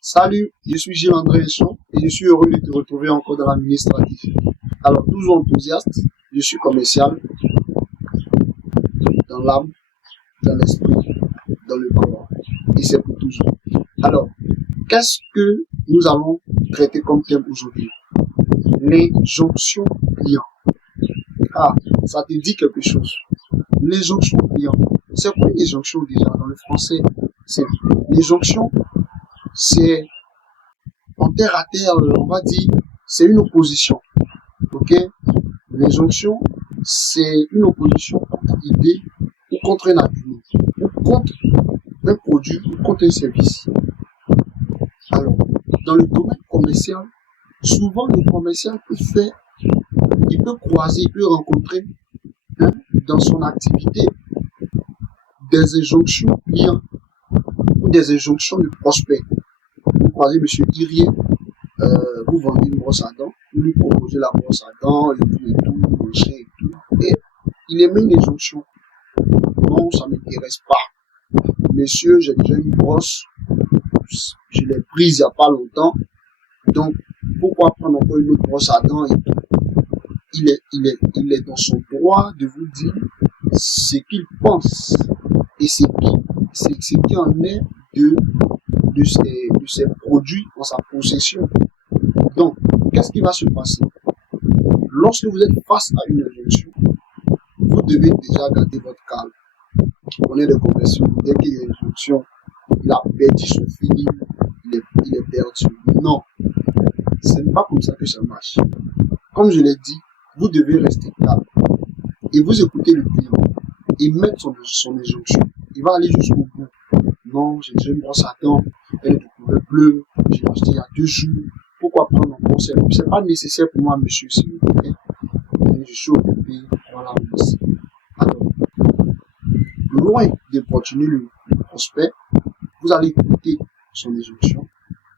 Salut, je suis Gilles-André Esson et je suis heureux de te retrouver encore dans la minute stratégie. Alors, toujours enthousiaste, je suis commercial dans l'âme, dans l'esprit, dans le corps. Et c'est pour toujours. Alors, qu'est-ce que nous allons traiter comme thème aujourd'hui? L'injonction client. Ah, ça te dit quelque chose. L'injonction client. C'est quoi une injonction déjà dans le français? L'injonction, c'est en terre à terre, on va dire, c'est une opposition. Ok? L'injonction, c'est une opposition contre une idée ou contre un argument, ou contre un produit ou contre un service. Alors, dans le domaine commercial, souvent le commercial il peut croiser, il peut rencontrer dans son activité des injonctions clients ou des injonctions de prospects. Vous croisez monsieur Irier, vous vendez une brosse à dents, vous lui proposez la brosse à dents et tout, machin et tout. Et il émet une injonction. Non, ça ne m'intéresse pas. Monsieur, j'ai déjà une brosse, je l'ai prise il n'y a pas longtemps, donc pourquoi prendre encore une autre brosse à dents et tout. Il est dans son droit de vous dire ce qu'il pense et ce qui en est de ses produits en sa possession. Donc, qu'est-ce qui va se passer? Lorsque vous êtes face à une injonction, vous devez déjà garder votre calme. On est de conversion. Dès qu'il y a une injonction, il a perdu son feeling, il est perdu. Non, ce n'est pas comme ça que ça marche. Comme je l'ai dit, vous devez rester calme et vous écoutez le client et mettre son injonction. Il va aller jusqu'au bout. Non, j'ai déjà une brosse à dents, elle est de couleur bleue, j'ai acheté il y a 2 jours. Pourquoi prendre un conseil? C'est pas nécessaire pour moi, monsieur, s'il vous plaît. Je suis occupé, voilà, merci. Alors, loin d'importuner le prospect, vous allez écouter son injonction.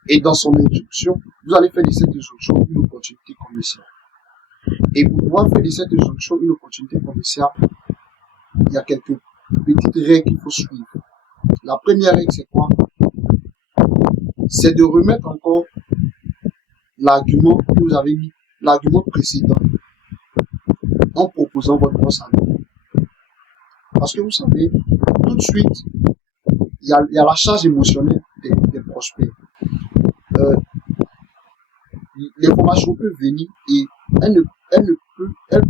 Et dans son injonction, vous allez faire de cette injonction une opportunité commerciale. Et pour pouvoir faire de cette injonction une opportunité commerciale, il y a quelques petites règles qu'il faut suivre. La première règle, c'est quoi? C'est de remettre encore l'argument que vous avez mis, l'argument précédent, en proposant votre brosse à dents. Parce que vous savez, tout de suite, il y a la charge émotionnelle des prospects. L'information peut venir et elle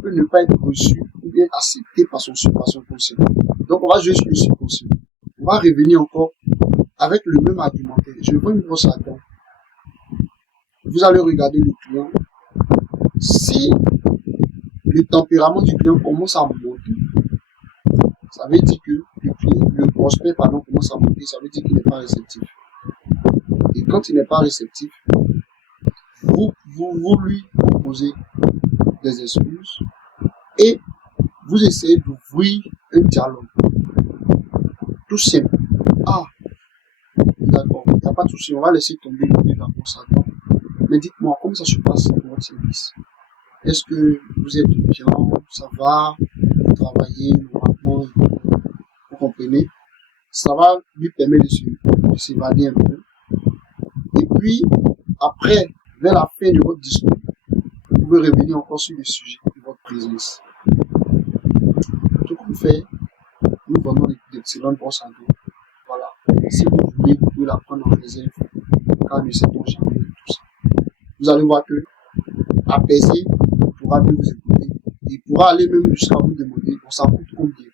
peut ne pas être reçue ou bien acceptée par son conscient. Donc on va jouer sur le subconscient. On va revenir encore avec le même argumentaire. Je vois une brosse à dents. Vous allez regarder le client. Si le tempérament du client commence à monter, ça veut dire que le prospect commence à monter, ça veut dire qu'il n'est pas réceptif. Et quand il n'est pas réceptif, vous lui proposez des excuses et vous essayez d'ouvrir un dialogue. Tout simple. Ah, d'accord, il n'y a pas de souci, on va laisser tomber l'idée de la brosse à dents. Mais dites-moi, comment ça se passe dans votre service? Est-ce que vous êtes bien? Ça va? Vous travaillez normalement? Vous comprenez? Ça va lui permettre de s'évader un peu. Et puis, après, vers la fin de votre discours, vous pouvez revenir encore sur le sujet de votre présence. Tout qu'on fait, nous vendons d'excellentes brosses à dents. Voilà. Si vous voulez, vous pouvez la prendre en réserve, car ne sait-on jamais tout ça. Vous allez voir que, apaisé, il pourra mieux vous écouter. Il pourra aller même jusqu'à vous demander, bon, ça coûte combien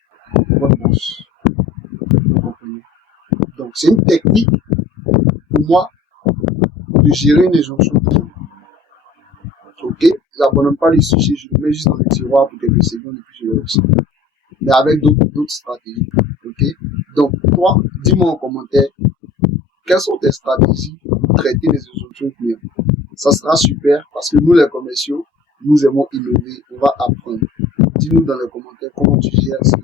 votre brosse. Vous comprenez? Donc, c'est une technique, pour moi, de gérer une injonction client. Ok, j'abandonne pas les sujets, je le mets juste dans le tiroir pour quelques secondes et puis je le ressens. Mais avec d'autres stratégies. Ok, donc toi, dis-moi en commentaire quelles sont tes stratégies pour traiter les injonctions clients. Ça sera super parce que nous les commerciaux, nous aimons innover, on va apprendre. Dis-nous dans les commentaires comment tu gères ce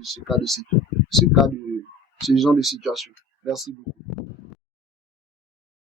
genre de situation. Merci beaucoup.